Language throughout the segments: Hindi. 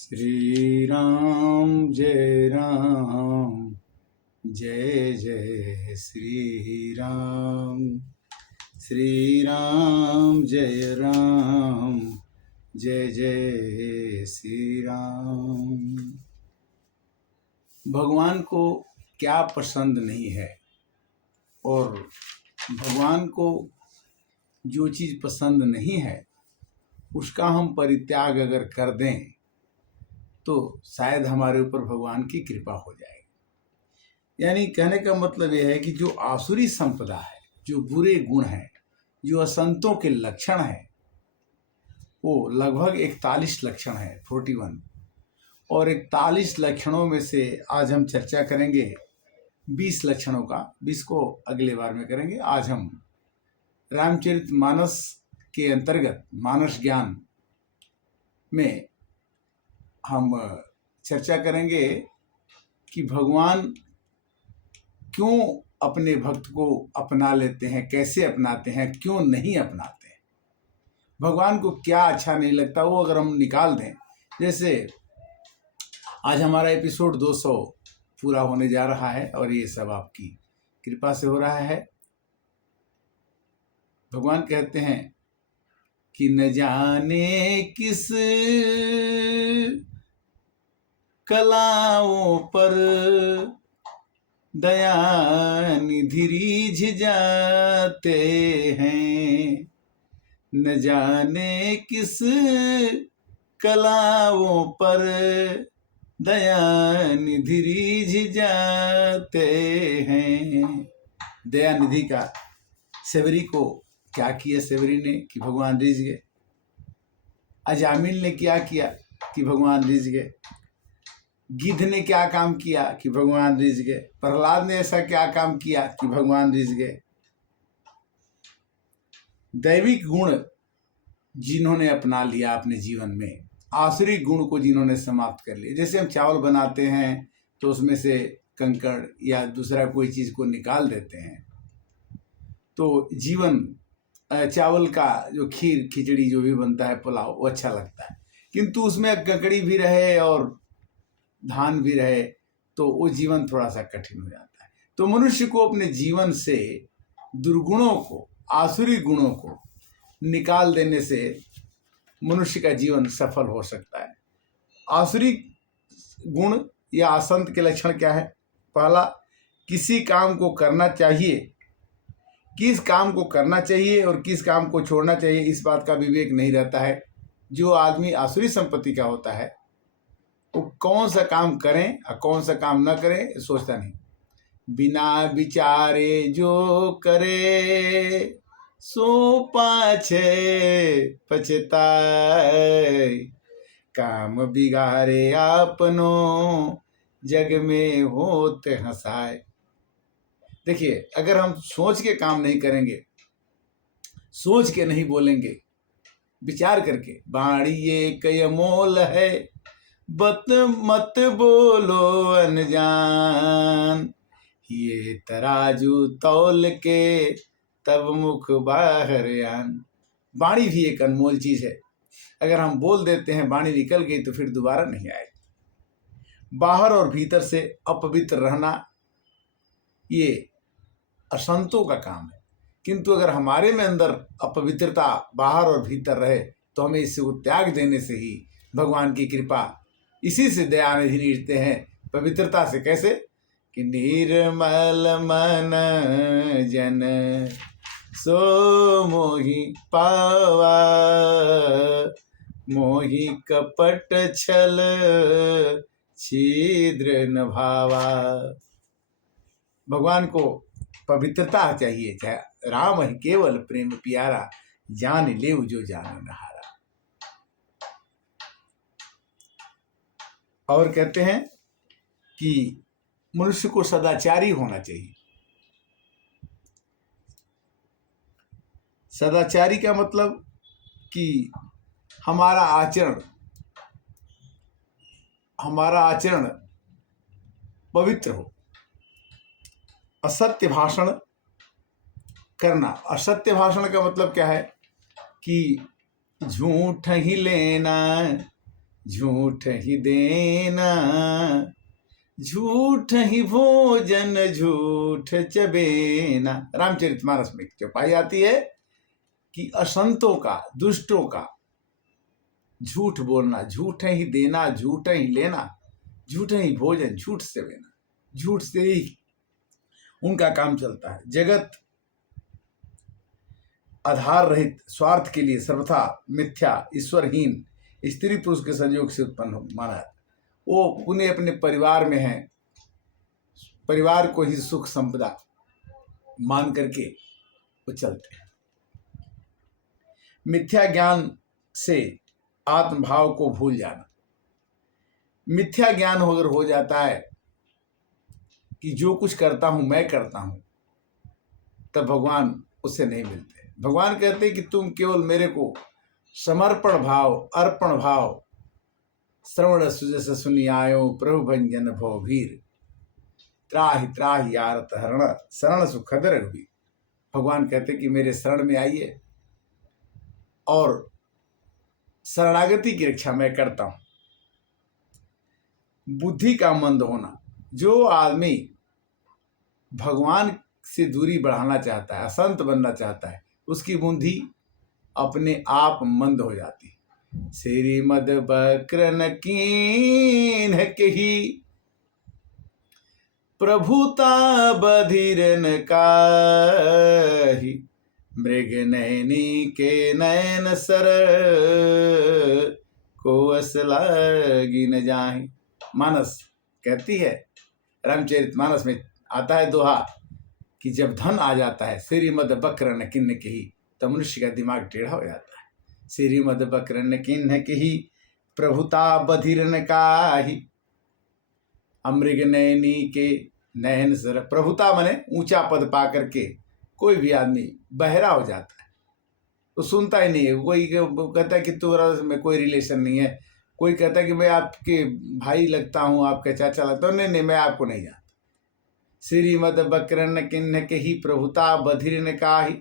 श्री राम जय राम जय जय श्री राम। श्री राम जय राम जय जय श्री राम। भगवान को क्या पसंद नहीं है और भगवान को जो चीज़ पसंद नहीं है उसका हम परित्याग अगर कर दें तो शायद हमारे ऊपर भगवान की कृपा हो जाएगी। यानी कहने का मतलब यह है कि जो आसुरी संपदा है, जो बुरे गुण हैं, जो असंतों के लक्षण हैं, वो लगभग 41 लक्षण है, 41। और 41 लक्षणों में से आज हम चर्चा करेंगे 20 लक्षणों का। 20 को अगले बार में करेंगे। आज हम रामचरितमानस के अंतर्गत मानस ज्ञान में हम चर्चा करेंगे कि भगवान क्यों अपने भक्त को अपना लेते हैं, कैसे अपनाते हैं, क्यों नहीं अपनाते हैं, भगवान को क्या अच्छा नहीं लगता, वो अगर हम निकाल दें। जैसे आज हमारा एपिसोड 200 पूरा होने जा रहा है और ये सब आपकी कृपा से हो रहा है। भगवान कहते हैं कि न जाने किस कलाओं पर दया निधि रीझ जाते हैं, न जाने किस कलाओं पर दया निधि रीझ जाते हैं। दया निधि का सेवरी को क्या किया सेवरी ने कि भगवान रीझ गए। अजामिल ने क्या किया कि भगवान रीझ गए। गिद्ध ने क्या काम किया कि भगवान रीझ गए। प्रहलाद ने ऐसा क्या काम किया कि भगवान रीझ गए। दैविक गुण जिन्होंने अपना लिया अपने जीवन में, आसुरी गुण को जिन्होंने समाप्त कर लिया। जैसे हम चावल बनाते हैं तो उसमें से कंकड़ या दूसरा कोई चीज़ को निकाल देते हैं तो जीवन चावल का जो खीर खिचड़ी जो भी बनता है, पुलाव, वो अच्छा लगता है। किंतु उसमें ककड़ी भी रहे और धान भी रहे तो वो जीवन थोड़ा सा कठिन हो जाता है। तो मनुष्य को अपने जीवन से दुर्गुणों को, आसुरी गुणों को निकाल देने से मनुष्य का जीवन सफल हो सकता है। आसुरी गुण या असंत के लक्षण क्या है? पहला, किसी काम को करना चाहिए, किस काम को करना चाहिए और किस काम को छोड़ना चाहिए इस बात का विवेक नहीं रहता है। जो आदमी आसुरी संपत्ति का होता है वो कौन सा काम करें और कौन सा काम न करें सोचता नहीं। बिना विचारे जो करे सो पाछे पछताए, काम बिगाड़े आपनो जग में होते हंसाए। देखिए, अगर हम सोच के काम नहीं करेंगे, सोच के नहीं बोलेंगे, विचार करके, बाणी ये कई मोल है बत मत बोलो अनजान, ये तराजू तौल के तब मुख बाहर आन। बाणी भी एक अनमोल चीज है। अगर हम बोल देते हैं, बाणी निकल गई तो फिर दोबारा नहीं आएगी। बाहर और भीतर से अपवित्र रहना ये असंतों का काम है। किंतु अगर हमारे में अंदर अपवित्रता बाहर और भीतर रहे तो हमें इसको त्याग देने से ही भगवान की कृपा, इसी से दया निधि नीड़ते हैं। पवित्रता से कैसे कि निर्मल मन जन सो मोहि पावा, मोहि कपट छल छिद्र न भावा। भगवान को पवित्रता चाहिए। चाहे राम है केवल प्रेम प्यारा, जान लेव जो जान नहारा। और कहते हैं कि मनुष्य को सदाचारी होना चाहिए। सदाचारी का मतलब कि हमारा आचरण पवित्र हो। असत्य भाषण करना। असत्य भाषण का मतलब क्या है कि झूठ ही लेना, झूठ ही देना, झूठ ही भोजन झूठ चबेना। रामचरितमानस में जो पाई जाती है कि असंतों का, दुष्टों का झूठ बोलना, झूठ ही देना, झूठ ही लेना, झूठ ही भोजन झूठ से लेना, झूठ से ही उनका काम चलता है। जगत आधार रहित स्वार्थ के लिए सर्वथा मिथ्या, ईश्वरहीन, स्त्री पुरुष के संयोग से उत्पन्न माना है। वो उन्हें अपने परिवार में है, परिवार को ही सुख संपदा मान करके वो चलते हैं। मिथ्या ज्ञान से आत्मभाव को भूल जाना। मिथ्या ज्ञान अगर हो जाता है कि जो कुछ करता हूं मैं करता हूं, तब भगवान उससे नहीं मिलते। भगवान कहते हैं कि तुम केवल मेरे को समर्पण भाव, अर्पण भाव, श्रवण सुजस सुनी आयो प्रभु भंजन भवभीर, त्राहि त्राहि आरत हरण शरण सुखद रघुबीर। भगवान कहते कि मेरे शरण में आइए और शरणागति की रक्षा मैं करता हूं। बुद्धि का मंद होना। जो आदमी भगवान से दूरी बढ़ाना चाहता है, असंत बनना चाहता है, उसकी बुद्धि अपने आप मंद हो जाती। श्रीमद बक्रन कीन कही, प्रभुता बधिरन काही, मृग नैनी के नयन सर, को असला गिन जाहि। मानस कहती है, रामचरितमानस में आता है दोहा कि जब धन आ जाता है, श्रीमद बक्रन किन्न कही, तो मनुष्य का दिमाग टेढ़ा हो जाता है। श्रीमद बक्रन किन्न कही, प्रभुता बधिरन काही, अमृग नैनी के नयन सर। प्रभुता माने ऊंचा पद पा करके कोई भी आदमी बहरा हो जाता है, तो सुनता ही नहीं है। कोई कहता है कि तुम्हारा में कोई रिलेशन नहीं है, कोई कहता है कि मैं आपके भाई लगता हूँ, आपका चाचा लगता हूँ, नहीं नहीं मैं आपको नहीं जानता। श्रीमद बक्रन किन्न कही, प्रभुता बधिरन काही,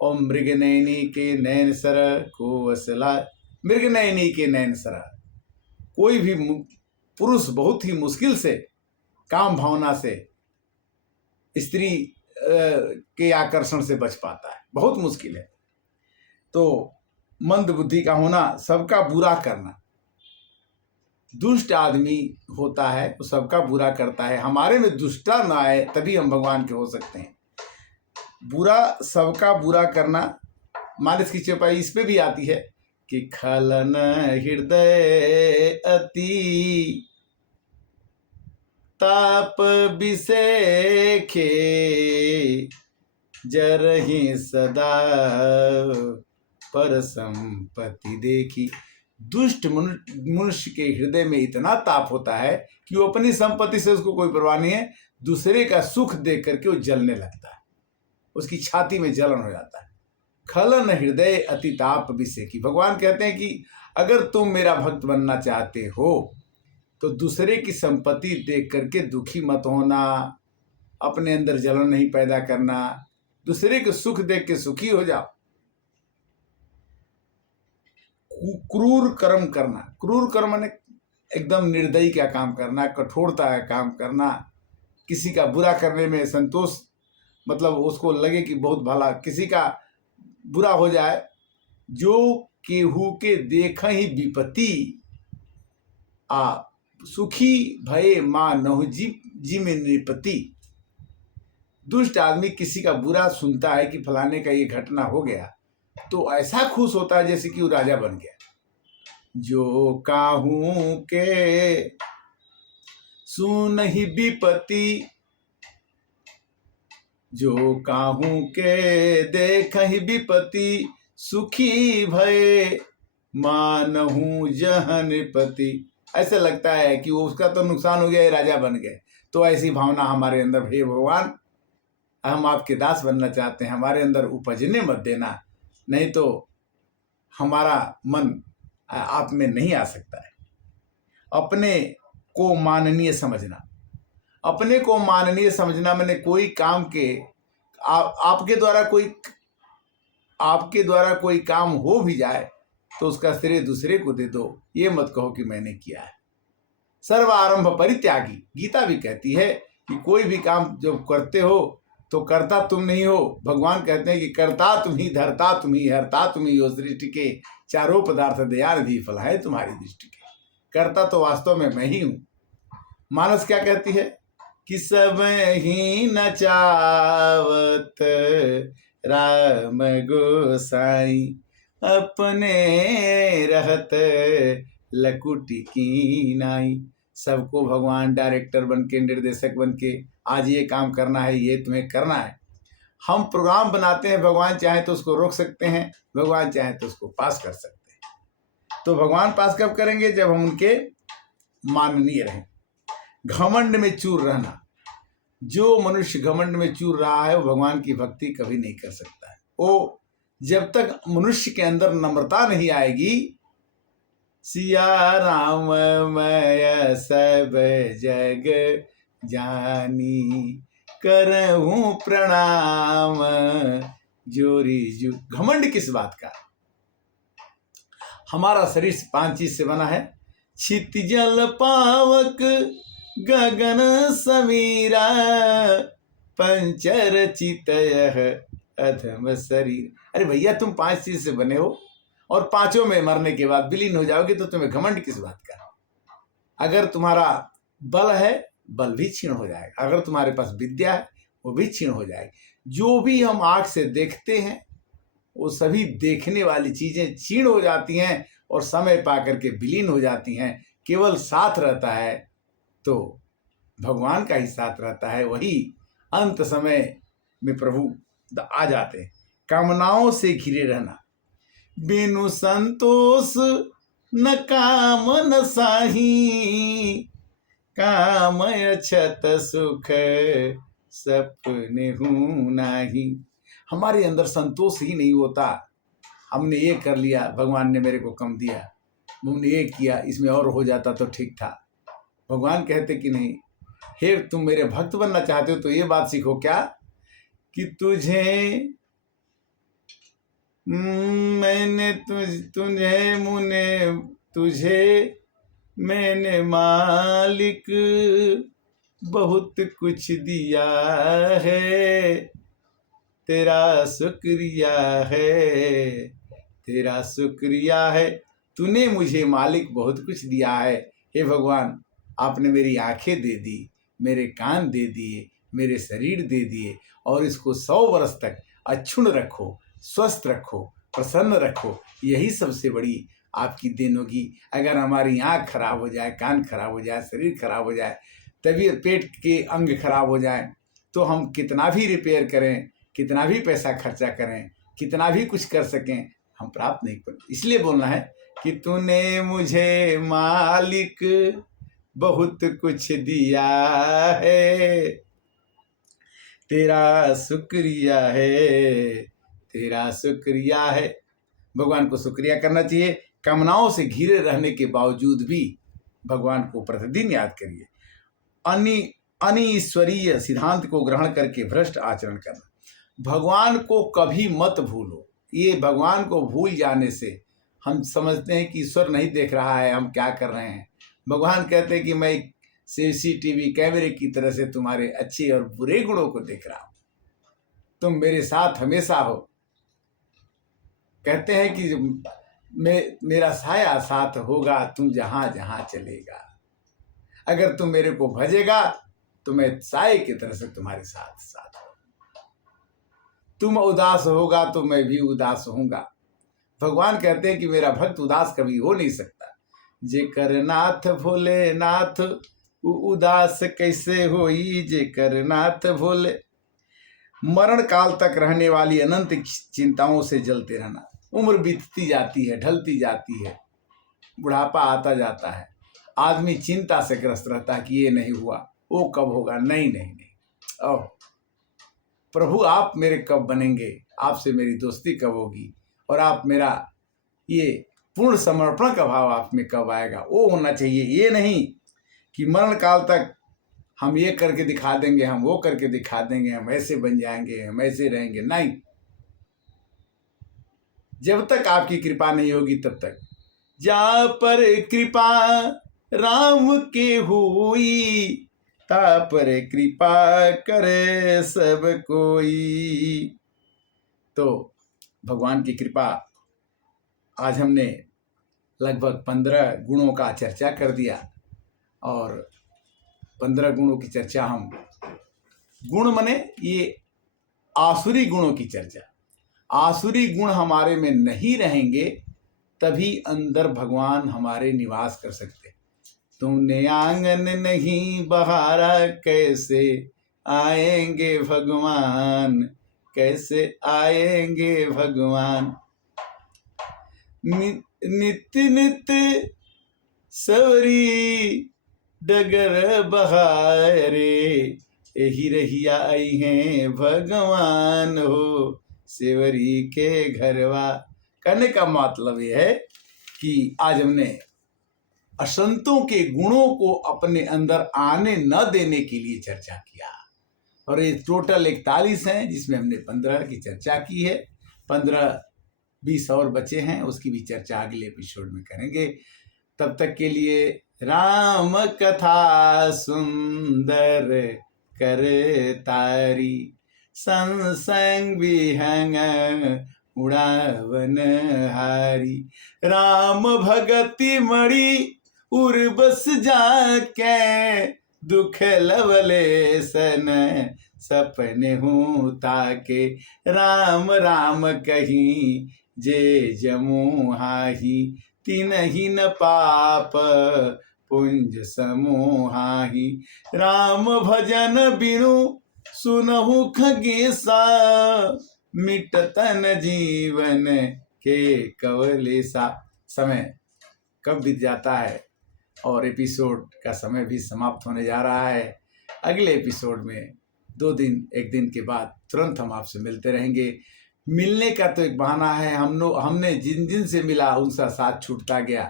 और मृग नैनी के नयन सर, को असला। मृग नैनी के नयन सर, कोई भी पुरुष बहुत ही मुश्किल से काम भावना से स्त्री के आकर्षण से बच पाता है, बहुत मुश्किल है। तो मंद बुद्धि का होना, सबका बुरा करना। दुष्ट आदमी होता है वो सबका बुरा करता है। हमारे में दुष्टता ना आए तभी हम भगवान के हो सकते हैं। बुरा, सबका बुरा करना। मानस की चौपाई इस पे भी आती है कि खलन हृदय अति, ताप बिसेखे, जरहि सदा पर संपत्ति देखी। दुष्ट मनुष्य के हृदय में इतना ताप होता है कि वो अपनी संपत्ति से उसको कोई परवाह नहीं है, दूसरे का सुख देख करके वो जलने लगता है, उसकी छाती में जलन हो जाता है। खलन हृदय अति ताप बिसेखी। भगवान कहते हैं कि अगर तुम मेरा भक्त बनना चाहते हो तो दूसरे की संपत्ति देख करके दुखी मत होना, अपने अंदर जलन नहीं पैदा करना, दूसरे के सुख देख के सुखी हो जाओ। क्रूर कर्म करना, क्रूर कर्म ने एकदम निर्दयी का काम करना, कठोरता का काम करना, किसी का बुरा करने में संतोष, मतलब उसको लगे कि बहुत भला किसी का बुरा हो जाए। जो केहू के देख ही विपत्ति, आ सुखी भये मानहु जी में निपति। दुष्ट आदमी किसी का बुरा सुनता है कि फलाने का ये घटना हो गया, तो ऐसा खुश होता है जैसे कि वो राजा बन गया। जो काहू के सुनहि विपत्ति, जो काहू के देखहि विपत्ति, सुखी भय मानहु जह नृपति। ऐसा लगता है कि वो उसका तो नुकसान हो गया, राजा बन गए। तो ऐसी भावना हमारे अंदर, हे भगवान हम आपके दास बनना चाहते हैं, हमारे अंदर उपजने मत देना, नहीं तो हमारा मन आप में नहीं आ सकता है। अपने को माननीय समझना। अपने को माननीय समझना मैंने कोई काम के आपके द्वारा कोई काम हो भी जाए तो उसका श्रेय दूसरे को दे दो, ये मत कहो कि मैंने किया है। सर्व आरंभ परित्यागी, गीता भी कहती है कि कोई भी काम जब करते हो तो करता तुम नहीं हो। भगवान कहते हैं कि करता तुम ही, धरता तुम ही, हरता तुम ही हो सृष्टि के, चारों पदार्थ दयानिधि फल है तुम्हारी दृष्टि के। करता तो वास्तव में मैं ही हूं। मानस क्या कहती है कि सब ही न चावत राम गोसाई, अपने रहत लकुटी की नाई। सबको भगवान डायरेक्टर बन के, निर्देशक बन के, आज ये काम करना है, ये तुम्हें करना है। हम प्रोग्राम बनाते हैं, भगवान चाहे तो उसको रोक सकते हैं, भगवान चाहे तो उसको पास कर सकते हैं। तो भगवान पास कब करेंगे? जब हम उनके माननीय रहें। घमंड में चूर रहना, जो मनुष्य घमंड में चूर रहा है वो भगवान की भक्ति कभी नहीं कर सकता है। वो जब तक मनुष्य के अंदर नम्रता नहीं आएगी, सिया राम मैं सब जग जानी, करहूं प्रणाम जोरी जू। घमंड किस बात का? हमारा शरीर 5 चीज से बना है, क्षिति जल पावक गगन समीरा, पंचर चितयः अधम शरीर। अरे भैया, तुम 5 चीज से बने हो और पांचों में मरने के बाद विलीन हो जाओगे, तो तुम्हें घमंड किस बात का? अगर तुम्हारा बल है, बल भी क्षीण हो जाएगा। अगर तुम्हारे पास विद्या है, वो भी क्षीण हो जाएगी। जो भी हम आंख से देखते हैं, वो सभी देखने वाली चीजें क्षीण हो जाती हैं और समय पा करके विलीन हो जाती हैं। केवल साथ रहता है तो भगवान का ही साथ रहता है, वही अंत समय में प्रभु आ जाते हैं। कामनाओं से घिरे रहना, बिनु संतोष न काम न साही, काम अछत सुख सपने हूं नाही। हमारे अंदर संतोष ही नहीं होता। हमने ये कर लिया, भगवान ने मेरे को कम दिया, हमने ये किया, इसमें और हो जाता तो ठीक था। भगवान कहते कि नहीं, हे तुम मेरे भक्त बनना चाहते हो तो ये बात सीखो क्या कि तुझे मैंने मालिक बहुत कुछ दिया है, तेरा शुक्रिया है, तेरा शुक्रिया है। तूने मुझे मालिक बहुत कुछ दिया है। हे भगवान, आपने मेरी आंखें दे दी, मेरे कान दे दिए, मेरे शरीर दे दिए, और इसको 100 वर्ष तक अक्षुण रखो, स्वस्थ रखो, प्रसन्न रखो। यही सबसे बड़ी आपकी देन होगी। अगर हमारी आँख खराब हो जाए, कान खराब हो जाए, शरीर खराब हो जाए, तभी पेट के अंग खराब हो जाए, तो हम कितना भी रिपेयर करें, कितना भी पैसा खर्चा करें, कितना भी कुछ कर सकें, हम प्राप्त नहीं कर। इसलिए बोलना है कि तूने मुझे मालिक बहुत कुछ दिया है, तेरा शुक्रिया है, तेरा शुक्रिया है। भगवान को शुक्रिया करना चाहिए। कामनाओं से घिरे रहने के बावजूद भी भगवान को प्रतिदिन याद करिए। अनिश्वरीय सिद्धांत को ग्रहण करके भ्रष्ट आचरण करना। भगवान को कभी मत भूलो। ये भगवान को भूल जाने से हम समझते हैं कि ईश्वर नहीं देख रहा है हम क्या कर रहे हैं। भगवान कहते हैं कि मैं CCTV कैमरे की तरह से तुम्हारे अच्छे और बुरे गुणों को देख रहा हूं, तुम मेरे साथ हमेशा हो। कहते हैं कि मेरा साया साथ होगा, तुम जहां जहां चलेगा। अगर तुम मेरे को भजेगा तो मैं साये की तरह से तुम्हारे साथ साथ हूं। तुम उदास होगा तो मैं भी उदास होऊंगा। भगवान कहते हैं कि मेरा भक्त उदास कभी हो नहीं सकता। जेकर नाथ भोलेनाथ उदास कैसे होई, जेकर नाथ भोले। मरण काल तक रहने वाली अनंत चिंताओं से जलते रहना। उम्र बीतती जाती है, ढलती जाती है, बुढ़ापा आता जाता है, आदमी चिंता से ग्रस्त रहता है कि ये नहीं हुआ, वो कब होगा। नहीं नहीं नहीं, ओह प्रभु आप मेरे कब बनेंगे, आपसे मेरी दोस्ती कब होगी, और आप मेरा ये पूर्ण समर्पण का भाव आप में कब आएगा, वो होना चाहिए। ये नहीं कि मरण काल तक हम ये करके दिखा देंगे, हम वो करके दिखा देंगे, हम ऐसे बन जाएंगे, हम ऐसे रहेंगे। नहीं, जब तक आपकी कृपा नहीं होगी तब तक। जा पर कृपा राम के हुई, ता पर कृपा करे सब कोई। तो भगवान की कृपा, आज हमने लगभग 15 गुणों का चर्चा कर दिया, और 15 गुणों की चर्चा हम, गुण मने ये आसुरी गुणों की चर्चा। आसुरी गुण हमारे में नहीं रहेंगे तभी अंदर भगवान हमारे निवास कर सकते। तुमने आंगन नहीं बहारा, कैसे आएंगे भगवान, कैसे आएंगे भगवान। नित्य नित्य सवरी डगर बहारे, यही रहिया आई हैं भगवान हो, सेवरी के घरवा। कहने का मतलब यह है कि आज हमने असंतों के गुणों को अपने अंदर आने न देने के लिए चर्चा किया, और ये टोटल 41 हैं, जिसमें हमने 15 की चर्चा की है। 15-20 और बचे हैं, उसकी भी चर्चा अगले एपिसोड में करेंगे। तब तक के लिए राम कथा सुंदर कर तारी, संसंग विहंग उड़ावन हारी। राम भगति मणि उर्बस जाके, दुख लवले सन सपने हूँ ताके। राम राम कहीं जे जमू हाही, तिनहि न पाप पुंज समूहाही। राम भजन बिनु सुनहु खगेसा, मिटतन जीवन के कवलेसा। समय कब बीत जाता है, और एपिसोड का समय भी समाप्त होने जा रहा है। अगले एपिसोड में 2 दिन, 1 दिन के बाद तुरंत हम आपसे मिलते रहेंगे। मिलने का तो एक बहाना है, हमने जिन जिन से मिला उनका साथ छूटता गया।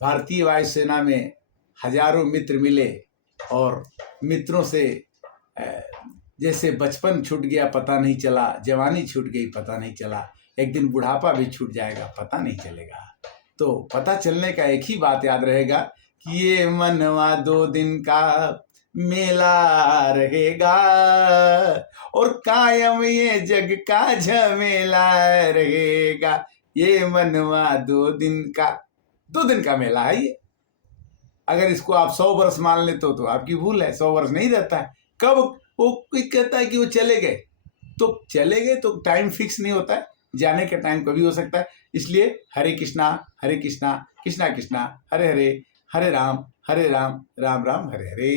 भारतीय वायुसेना में हजारों मित्र मिले, और मित्रों से जैसे बचपन छूट गया पता नहीं चला, जवानी छूट गई पता नहीं चला, एक दिन बुढ़ापा भी छूट जाएगा पता नहीं चलेगा। तो पता चलने का एक ही बात याद रहेगा कि ये मनवा 2 दिन का मेला रहेगा, और कायम ये जग का झमेला रहेगा। ये मनवा 2 दिन का मेला है ये। अगर इसको आप 100 वर्ष मान ले तो आपकी भूल है। 100 वर्ष नहीं रहता है। कब वो कोई कहता है कि वो चले गए, तो चले गए तो टाइम फिक्स नहीं होता है, जाने का टाइम कभी हो सकता है। इसलिए हरे कृष्णा कृष्णा कृष्णा हरे हरे, हरे राम राम राम हरे हरे।